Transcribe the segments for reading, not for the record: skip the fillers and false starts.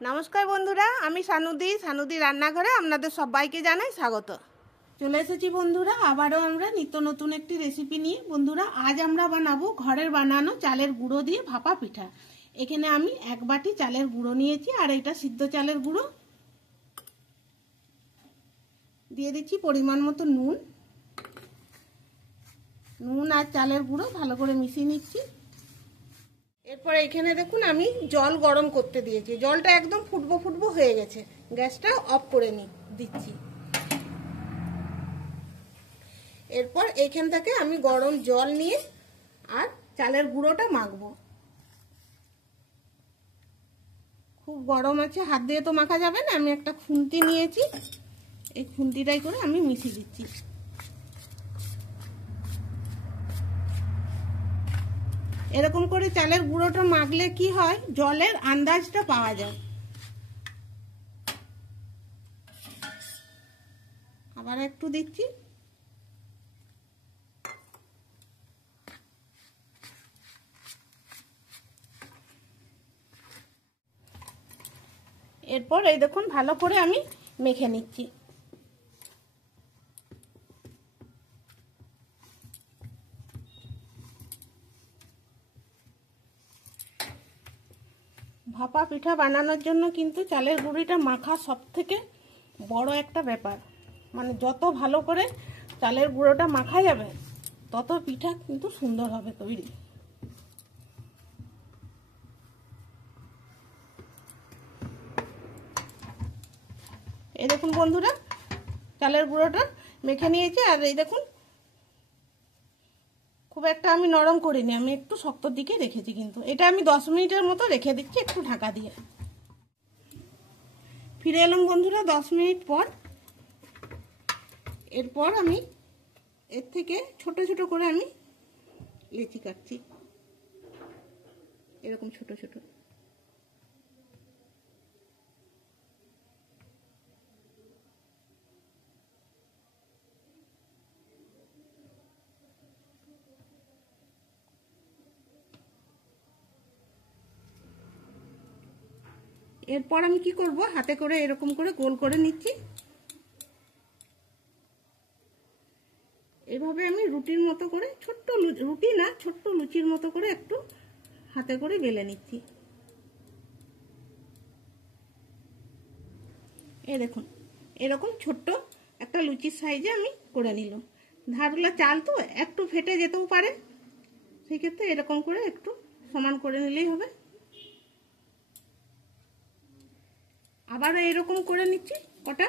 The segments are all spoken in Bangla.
নমস্কার বন্ধুরা, আমি সানুদি রান্নাঘরে আপনাদের সবাইকে জানাই স্বাগত। চলে এসেছি বন্ধুরা, আবারও আমরা নিত্য নতুন একটি রেসিপি নিয়ে। বন্ধুরা, আজ আমরা বানাবো ঘরের বানানো চালের গুঁড়ো দিয়ে ভাপা পিঠা। এখানে আমি 1 বাটি চালের গুঁড়ো নিয়েছি, আর এটা সিদ্ধ চালের গুঁড়ো। দিয়ে দিচ্ছি পরিমাণ মতো নুন আর চালের গুঁড়ো ভালো করে মিশিয়ে নিচ্ছি। এরপর এখানে দেখুন আমি জল গরম করতে দিয়েছি, জলটা একদম ফুটবো হয়ে গেছে। গ্যাসটা অফ করে দিচ্ছি। এরপর এইখান থেকে আমি গরম জল নিয়ে আর চালের গুঁড়োটা মাখবো। খুব গরম আছে, হাত দিয়ে তো মাখা যাবে না। আমি একটা খুন্তি নিয়েছি, এই খুন্তিটাই করে আমি মিশিয়ে দিচ্ছি। এরকম করে চালের গুঁড়োটা মাখলে কি হয়, জলের আন্দাজটা পাওয়া যায়। আবার একটু দিচ্ছি। এরপর এই দেখুন ভালো করে আমি মেখে নিচ্ছি। ভাপা পিঠা বানানোর জন্য কিন্তু চালের গুঁড়িটা মাখা সবথেকে বড় একটা ব্যাপার। মানে যত ভালো করে চালের গুঁড়োটা মাখা যাবে, তত পিঠা কিন্তু সুন্দর হবে তৈরি। এই দেখুন বন্ধুরা, চালের গুঁড়োটা মেখে নিয়েছি। আর এই দেখুন, খুব একটা আমি নরম করিনি, আমি একটু শক্তর দিকে রেখেছি। কিন্তু এটা আমি 10 মিনিটের মতো রেখে দিচ্ছি একটু ঢাকা দিয়ে। ফিরে এলাম বন্ধুরা 10 মিনিট পর। এরপর আমি এর থেকে ছোট ছোট করে আমি লেচি কাটছি, এরকম ছোট ছোট। এরপর আমি কি করব, হাতে করে এরকম করে গোল করে নিচ্ছি। এভাবে আমি রুটির মতো করে, ছোট্ট রুটি না, ছোট্ট লুচির মতো করে একটু হাতে করে বেলে নিচ্ছি। এই দেখুন, এরকম ছোট্ট একটা লুচির সাইজে আমি করে নিলাম। ধারগুলো চাল তো একটু ফেটে যেতেও পারে, সেক্ষেত্রে এরকম করে একটু সমান করে নিলেই হবে। আবারও এরকম করে নিচ্ছি কটা।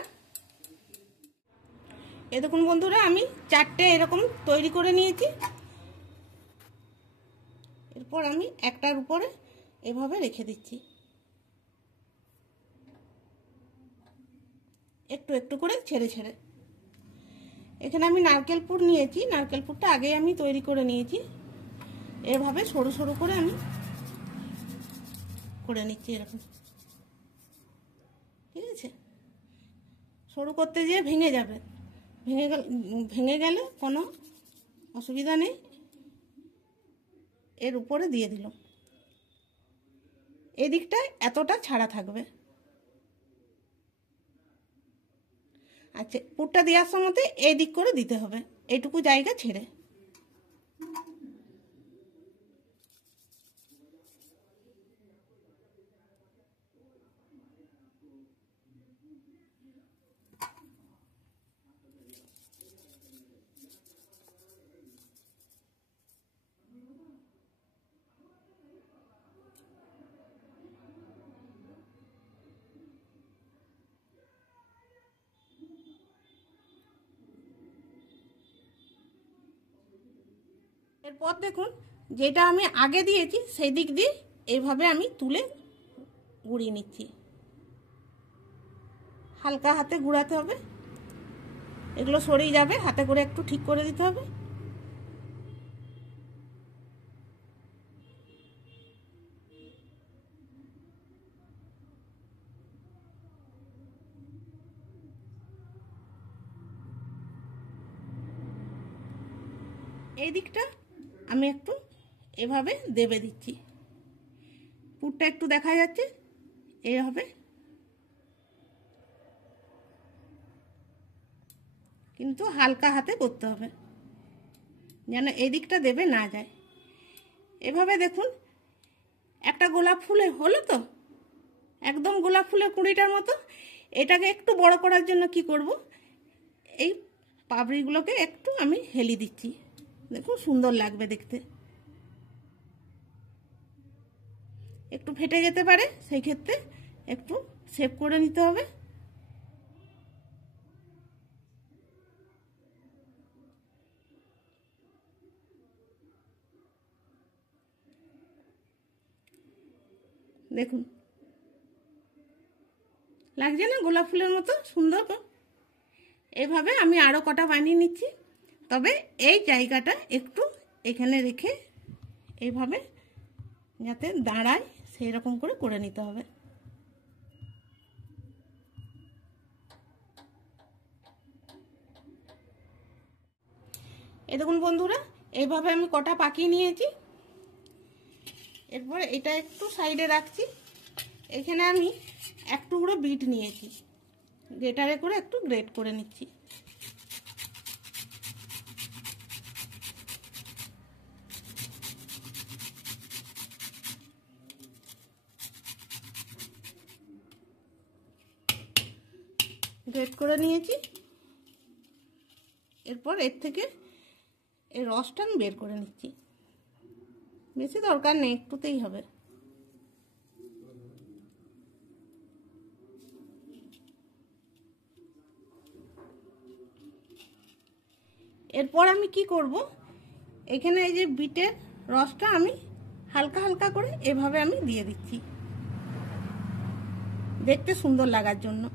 এই দেখুন বন্ধুরা, আমি 4টে এরকম তৈরি করে নিয়েছি। এরপর আমি একটার উপরে এভাবে রেখে দিচ্ছি, একটু একটু করে ছেড়ে ছেড়ে। এখানে আমি নারকেল পুর নিয়েছি, নারকেল পুরটা আগে আমি তৈরি করে নিয়েছি। এভাবে সরু সরু করে আমি করে নিচ্ছি এরকম। ঠিক আছে, সরু করতে যেয়ে ভেঙে যাবে, ভেঙে গেলে কোনো অসুবিধা নেই। এর উপরে দিয়ে দিলাম, এদিকটায় এতটা ছাড়া থাকবে। আচ্ছা, পুরটা দেওয়ার সময়তে এই দিক করে দিতে হবে, এইটুকু জায়গা ছেড়ে। এরপর দেখুন, যেটা আমি আগে দিয়েছি সেই দিক দিয়ে এইভাবে আমি তুলে গুঁড়িয়ে নিচ্ছি। হালকা হাতে গুঁড়াতে হবে, এগুলো সরেই যাবে, হাতে করে একটু ঠিক করে দিতে হবে। এই দিকটা আমি একটু এভাবে দেবে দিচ্ছি, পুরটা একটু দেখা যাচ্ছে, এইভাবে কিন্তু হালকা হাতে করতে হবে, যেন এদিকটা দেবে না যায়। এভাবে দেখুন একটা গোলাপ ফুলে হলো তো, একদম গোলাপ ফুলের কুঁড়িটার মতো। এটাকে একটু বড় করার জন্য কি করব, এই পাপড়িগুলোকে একটু আমি হেলি দিচ্ছি, দেখুন সুন্দর লাগবে দেখতে। একটু ফেটে যেতে পারে, সেই ক্ষেত্রে একটু শেপ করে নিতে হবে। দেখুন লাগছে না গোলাপ ফুলের মতো সুন্দর? এভাবে আমি আরও কটা বানিয়ে নিচ্ছি, তবে এই জায়গাটা একটু এখানে রেখে এইভাবে যাতে দাঁড়ায় সেই রকম করে নিতে হবে। এই দেখুন বন্ধুরা, এইভাবে আমি কটা পাকিয়ে নিয়েছি। এরপর এটা একটু সাইডে রাখছি। এখানে আমি এক টুকরো বিট নিয়েছি, গ্রেটারে করে একটু গ্রেট করে নিচ্ছি। গ্রেট করে নিয়েছি। এরপর এর থেকে এই রসটা আমি বের করে নিচ্ছি, বেশি দরকার নেই, একটুতেই হবে। এরপর আমি কি করব, এখানে এই যে বিটের রসটা আমি হালকা হালকা করে এভাবে আমি দিয়ে দিচ্ছি, দেখতে সুন্দর লাগার জন্য।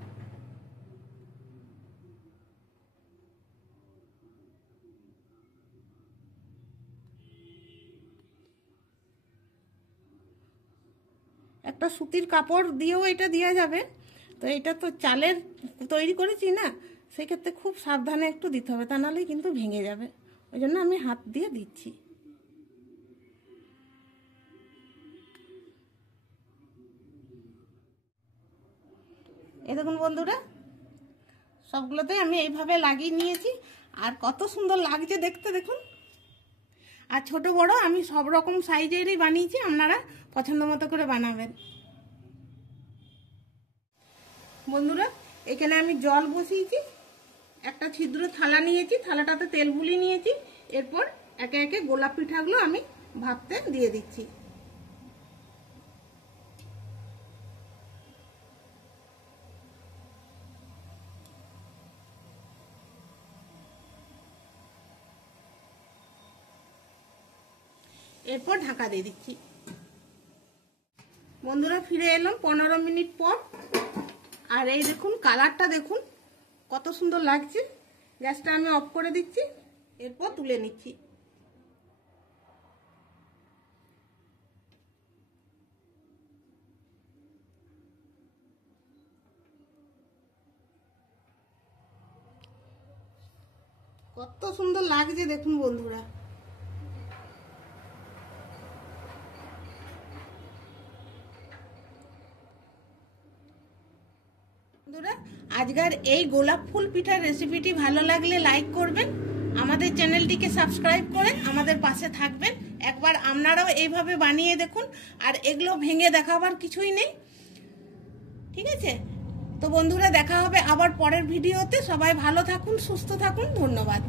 একটা সুতির কাপড় দিয়েও এটা দেওয়া যাবে, তো এটা তো চালের তৈরি করেছি না, সেক্ষেত্রে খুব সাবধানে একটু দিতে হবে, তা নাহলে কিন্তু ভেঙে যাবে। ওই জন্য আমি হাত দিয়ে দিচ্ছি। এই দেখুন বন্ধুরা, সবগুলোতে আমি এইভাবে লাগিয়ে নিয়েছি, আর কত সুন্দর লাগছে দেখতে দেখুন। আর ছোট বড় আমি সব রকম সাইজেরই বানিয়েছি, আপনারা পছন্দ মতো করে বানাবেন। বন্ধুরা, এখানে আমি জল বসিয়েছি, একটা ছিদ্র থালা নিয়েছি, থালাটাতে তেল বুলিয়ে নিয়েছি। এরপর একে একে গোলাপ পিঠাগুলো আমি ভাপতে দিয়ে দিচ্ছি। এরপর ঢাকা দিয়ে দিচ্ছি। বন্ধুরা, ফিরে এলাম 15 মিনিট পর, আর এই দেখুন কালারটা দেখুন কত সুন্দর লাগছে। গ্যাসটা আমি অফ করে দিচ্ছি, এরপর তুলে নিচ্ছি। কত সুন্দর লাগছে দেখুন বন্ধুরা। বন্ধুরা, আজকের এই গোলাপ ফুল পিঠার রেসিপিটি ভালো লাগলে লাইক করবেন, আমাদের চ্যানেলটিকে সাবস্ক্রাইব করে আমাদের পাশে থাকবেন। একবার আপনারাও এইভাবে বানিয়ে দেখুন, আর এগুলো ভেঙে দেখাবার কিছুই নেই, ঠিক আছে? তো বন্ধুরা, দেখা হবে আবার পরের ভিডিওতে। সবাই ভালো থাকুন, সুস্থ থাকুন, ধন্যবাদ।